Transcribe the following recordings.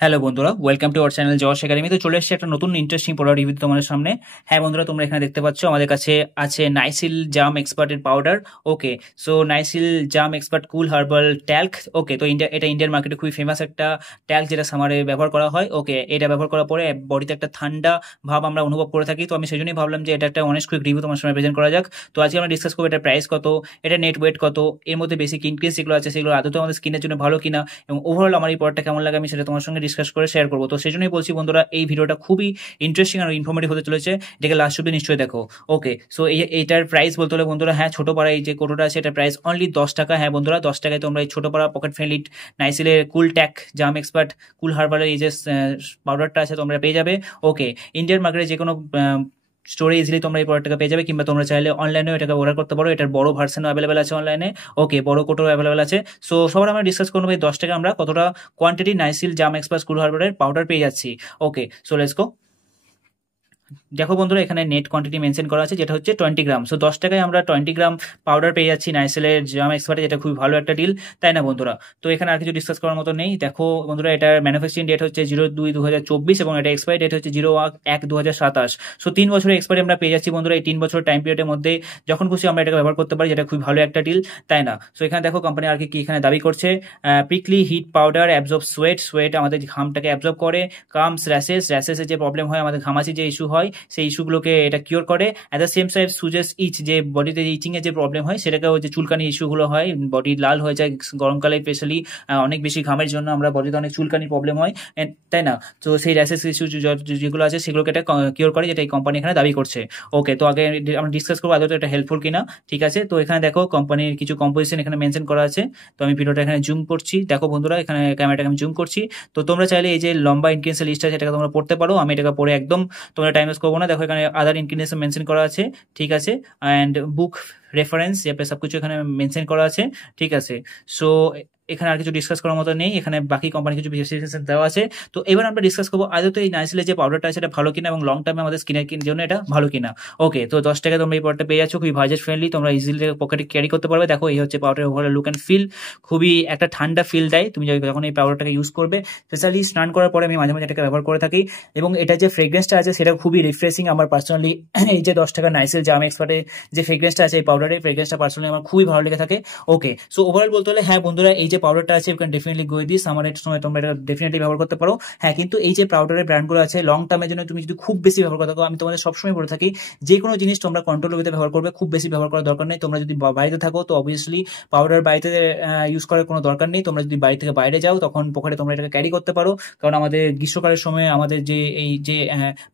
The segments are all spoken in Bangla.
হ্যালো বন্ধুরা, welcome to our channel Josh academy. তো চলে এসেছে একটা নতুন ইন্টারেস্টিং প্রোডাক্ট রিভিউ তোমাদের সামনে। হ্যাঁ বন্ধুরা, তোমরা এখানে দেখতে পাচ্ছ আমাদের কাছে আছে নাইসিল জাম এক্সপার্টের পাউডার। ওকে, সো নাইসিল জাম এক্সপার্ট কুল হার্বাল ট্যাল্ক। ওকে, তো এটা ইন্ডিয়ান মার্কেটে খুবই ফেমাস একটা ট্যাল্ক, যেটা সামারে ব্যবহার করা হয়। ওকে, এটা ব্যবহার করার পরে বডিতে একটা ঠান্ডা ভাব আমরা অনুভব করে থাকি। তো আমি সেই জন্যই ভাবলাম যে এটা একটা অনেক কুইক রিভিউ তোমার সামনে প্রেজেন্ট করা যাক। তো আজকে আমরা ডিসকাস করবো এটা প্রাইস কত, এটা নেট ওয়েট কত, এর মধ্যে বেসিক ইনক্রিজ যেগুলো আছে সেগুলো আদৌ আমাদের স্কিনের জন্য ভালো কিনা, এবং ওভারঅল আমার এই প্রোডাক্টটা কেমন লাগে আমি সেটা তোমার সঙ্গে ডিসকাস করে শেয়ার করবো। তো সেই জন্যই বলছি বন্ধুরা, এই ভিডিওটা খুবই ইন্টারেস্টিং আর ইনফরমেটিভ হতে চলেছে, এটাকে লাস্ট অব্দি নিশ্চয়ই দেখো। ওকে, সো এইটার প্রাইস বলতে হলে বন্ধুরা, হ্যাঁ ছোটো পাড়া এই যে কোটোটা আছে এটার প্রাইস অনলি 10 টাকা। হ্যাঁ বন্ধুরা, 10 টাকায় তোমরা এই ছোটো পাড়া পকেট ফ্রেন্ডলি নাইসিলের কুল ট্যাক জাম এক্সপার্ট কুল হার্বালের এই যে পাউডারটা আছে তোমরা পেয়ে যাবে। ওকে, ইন্ডিয়ান মার্কেটে যে কোনো স্টোরে ইজিলি তোমরা এই প্রোডাক্টটাকে পেয়ে যাবে, কিংবা তোমরা চাইলে অনলাইনেও এটাকে অর্ডার করতে পারো। এটার বড় ভার্সনও অ্যাভেলেবেল আছে অনলাইনে। ওকে, বড় কোটো অ্যাভেলেবেল আছে। সো সবার আমরা ডিসকাস করবো এই 10 টাকা আমরা কতটা কোয়ান্টিটি নাইসিল জাম এক্সপার্ট কুল হার্বারের পাউডার পেয়ে যাচ্ছি। ওকে, সো লেটস গো। দেখো বন্ধুরা, এখানে নেট কোয়ান্টিটি মেনশন করা আছে যেটা হচ্ছে 20 গ্রাম। সো 10 টাকায় আমরা 20 গ্রাম পাউডার পেয়ে যাচ্ছি নাইসেলের জাম এক্সপার্টে, যেটা খুবই ভালো একটা ডিল, তাই না বন্ধুরা? তো এখানে আর কিছু ডিসকাস করার মতো নেই। দেখো বন্ধুরা, এটার ম্যানুফ্যাকচারিং ডেট হচ্ছে 02/2024 এবং এটা এক্সপায়ারি ডেট হচ্ছে 01/1/2027। সো 3 বছরের এক্সপায়ারি আমরা পেয়ে যাচ্ছি বন্ধুরা। এই 3 বছর টাইম পিরিয়ডের মধ্যে যখন খুশি আমরা এটাকে ব্যবহার করতে পারি, যেটা খুবই ভালো একটা ডিল, তাই না? সো এখানে দেখো কোম্পানি আর কি এখানে দাবি করছে, prickly heat powder absorb sweat আমাদের ঘামটাকে অ্যাবজর্ব করে, কামস র্যাশেসের যে প্রবলেম হয়, আমাদের ঘামাচি যে ইস্যু হয় সেই ইস্যুগুলোকে এটা কিওর করে। অ্যাট দ্য সেম টাইম সুজেস ইচ, যে বডিতে ইচিং এর যে প্রবলেম হয় সেটাকেও, যে চুলকানি ইস্যুগুলো হয়, বডি লাল হয়ে যায় গরমকালে স্পেশালি, অনেক বেশি ঘামের জন্য আমরা বডিতে অনেক চুলকানির প্রবলেম হয়, তাই না? তো সেই র্যাশেস ইস্যু যেগুলো আছে সেগুলোকে এটা কিওর করে, যেটা এই কোম্পানি এখানে দাবি করছে। ওকে, তো আগে আমরা ডিসকাস করবো আদৌ এটা হেল্পফুল কিনা। ঠিক আছে, তো এখানে দেখো কোম্পানির কিছু কম্পোজিশন এখানে মেনশন করা আছে। তো আমি ভিডিওটা এখানে জুম করছি, দেখো বন্ধুরা এখানে ক্যামেরাটাকে আমি জুম করছি। তো তোমরা চাইলে এই যে লম্বা ইনগ্রেডিয়েন্টস লিস্ট আছে সেটাকে তোমরা পড়তে পারো, আমি এটাকে পড়ে একদম তোমরা টাইম ওয়েস্ট করবো না। দেখো এখানে আদার ইনগ্রেডিয়েন্টস মেনশন করা আছে, ঠিক আছে, অ্যান্ড বুক রেফারেন্স সবকিছু এখানে মেনশন করা আছে, ঠিক আছে। সো এখানে আর কিছু ডিসকাস করার মতো নেই, এখানে বাকি কোম্পানি কিছু স্পেসিফিকেশন দেওয়া আছে। তো এবার আমরা ডিসকাস করবো আদৌ তো এই নাইসিলের যে পাউডারটা আছে এটা ভালো কিনা, এবং লং টার্মে আমাদের স্কিনের জন্য এটা ভালো কিনা। ওকে, তো 10 টাকায় তোমরা এই পাউডারটা পেয়ে যাচ্ছ, খুবই বাজেট ফ্রেন্ডলি, তোমরা ইজিলি পকেটে ক্যারি করতে পারবে। দেখো এই হচ্ছে পাউডারের ওভারঅল লুক অ্যান্ড ফিল, খুবই একটা ঠান্ডা ফিল দেয় তুমি যখন এই পাউডারটাকে ইউজ করবে। স্পেশালি স্নান করার পরে আমি মাঝে মাঝে এটাকে ব্যবহার করে থাকি, এবং এটা যে ফ্রেগ্রেন্সটা আছে সেটা খুবই রিফ্রেশিং আমার পার্সোনালি। এই যে 10 টাকা নাইসিল জাম এক্সপার্টের যে ফ্রেগ্রেন্সটা আছে, এই পাউডারের ফ্রেগ্রেন্সটা পার্সোনালি আমার খুবই ভালো লেগে থাকে। ওকে, সো ওভারঅল বলতে হলে হ্যাঁ বন্ধুরা, এই যে পাউডারটা আছে you can definitely go this, আমার একটা সময় তোমরা এটা ডেফিনেটলি ব্যবহার করতে পারো। হ্যাঁ, কিন্তু এই যে পাউডারের ব্র্যান্ডগুলো আছে লং টার্মের জন্য তুমি যদি খুব বেশি ব্যবহার করতে থাকো, আমি তোমাদের সবসময় বলে থাকি যে কোনো জিনিস তোমরা কন্ট্রোলের ভিতরে ব্যবহার করবে, খুব বেশি ব্যবহার করার দরকার নেই। তোমরা যদি বাড়িতে থাকো তো অবভিয়াসলি পাউডার বাড়িতে ইউজ করার কোনো দরকার নেই। তোমরা যদি বাড়ি থেকে বাইরে যাও তখন পকেটে তোমরা এটাকে ক্যারি করতে পারো, কারণ আমাদের গ্রীষ্মকালের সময় আমাদের যে এই যে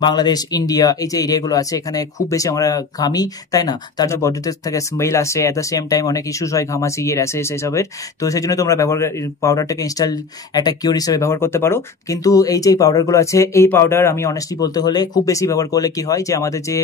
বাংলাদেশ ইন্ডিয়া এই যে এরিয়াগুলো আছে এখানে খুব বেশি আমরা ঘামি, তাই না? তার জন্য বডিতে থেকে স্মেল আসে, অ্যাট দ্য সেম টাইম অনেক ইস্যুস হয় ঘামাচি র্যাশেস এসবের। তো সেই জন্য তোমরা পাউডারটাকে ইনস্টল একটা কিওর হিসেবে ব্যবহার করতে পারো। কিন্তু এই যে পাউডারগুলো আছে, এই পাউডার আমি অনেস্টলি বলতে হলে খুব বেশি ব্যবহার করলে কি হয়, যে আমাদের যে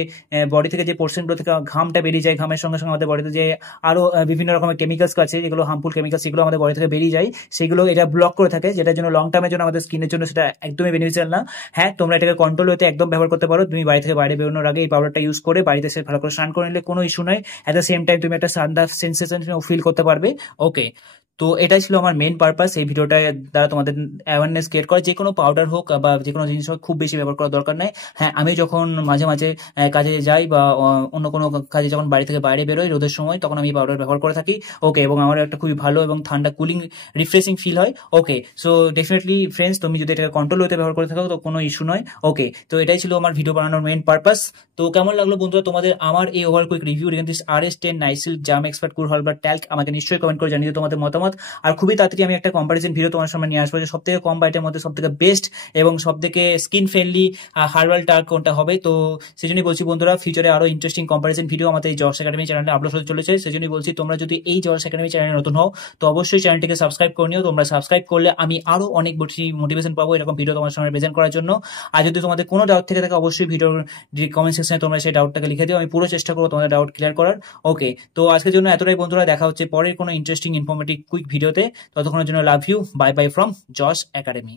বডি থেকে যে পোর্শনগুলো থেকে ঘামটা বেরিয়ে যায়, ঘামের সঙ্গে সঙ্গে আমাদের বডিতে যে আরো বিভিন্ন রকমের কেমিক্যালস আছে যেগুলো হার্মফুল কেমিক্যালস, সেগুলো আমাদের বডি থেকে বেরিয়ে যায়, সেগুলো এটা ব্লক করে থাকে, যেটার জন্য লং টার্মের জন্য আমাদের স্কিনের জন্য সেটা একদমই বেনিফিশিয়াল না। হ্যাঁ, তোমরা এটাকে কন্ট্রোল হতে একদম ব্যবহার করতে পারো। তুমি বাড়ি থেকে বাইরে বেরোনোর আগে এই পাউডারটা ইউজ করে বাড়িতে এসে ভালো করে স্নান করে নিলে কোনো ইস্যু নয়। অ্যাট দ্য সেম টাইম তুমি একটা ঠান্ডা সেন্সেশন ফিল করতে পারবে। ওকে, তো এটাই ছিল আমার মেন পারপাস এই ভিডিওটা দ্বারা তোমাদের অ্যাওয়ারনেস ক্রিয়েট করা। যে কোনো পাউডার হোক বা যে কোনো জিনিস হোক খুব বেশি ব্যবহার করার দরকার নাই। হ্যাঁ, আমি যখন মাঝে মাঝে কাজে যাই বা অন্য কোনো কাজে যখন বাড়ি থেকে বাইরে বেরোই রোদের সময়, তখন আমি পাউডার ব্যবহার করে থাকি। ওকে, এবং আমার একটা খুবই ভালো এবং ঠান্ডা কুলিং রিফ্রেশিং ফিল হয়। ওকে, সো ডেফিনেটলি ফ্রেন্ডস, তুমি যদি এটাকে কন্ট্রোল হতে ব্যবহার করে থাকো তো কোনো ইস্যু নয়। ওকে, তো এটাই ছিল আমার ভিডিও বানানোর মেন পারপাস। তো কেমন লাগলো বন্ধুরা তোমাদের আমার এই over quick review regarding this RS10 Nycil jam expert cool herbal talc? আমাকে নিশ্চয়ই কমেন্ট করে জানিয়ে তোমাদের মতামত। আর খুবই তাড়াতাড়ি আমি একটা কম্পারিজন ভিডিও তোমার সামনে নিয়ে আসবো যে সব থেকে কম বাজেটের মধ্যে সব থেকে বেস্ট এবং সব থেকে স্কিন ফ্রেন্ডলি হার্বাল টাল্ক কোনটা হবে। তো সেই জন্যই বলছি বন্ধুরা, ফিউচারে আরো ইন্টারেস্টিং কম্পারিজন ভিডিও আমাদের এই জশ একাডেমি চ্যানেলে আপলোড হতে চলেছে। সেই জন্যই বলছি তোমরা যদি এই জশ একাডেমি চ্যানেলে নতুন হও তো অবশ্যই চ্যানেলটিকে সাবস্ক্রাইব করে নিও। তোমরা সাবস্ক্রাইব করলে আমি আরো অনেক বেশি মোটিভেশন পাবো এরকম ভিডিও তোমার সামনে প্রেজেন্ট করার জন্য। আর যদি তোমাদের কোনো ডাউট থেকে থাকে অবশ্যই ভিডিওর কমেন্ট সেকশনে তোমরা সেই ডাউটটাকে লিখে দিও, আমি পুরো চেষ্টা করবো তোমাদের ডাউট ক্লিয়ার করার। ওকে, তো আজকের জন্য এতটাই বন্ধুরা, দেখা হচ্ছে পরের কোনো ইন্টারেস্টিং ইনফরমেটিভ কুইক ভিডিওতে। ততক্ষণের জন্য love you, bye bye from Josh academy.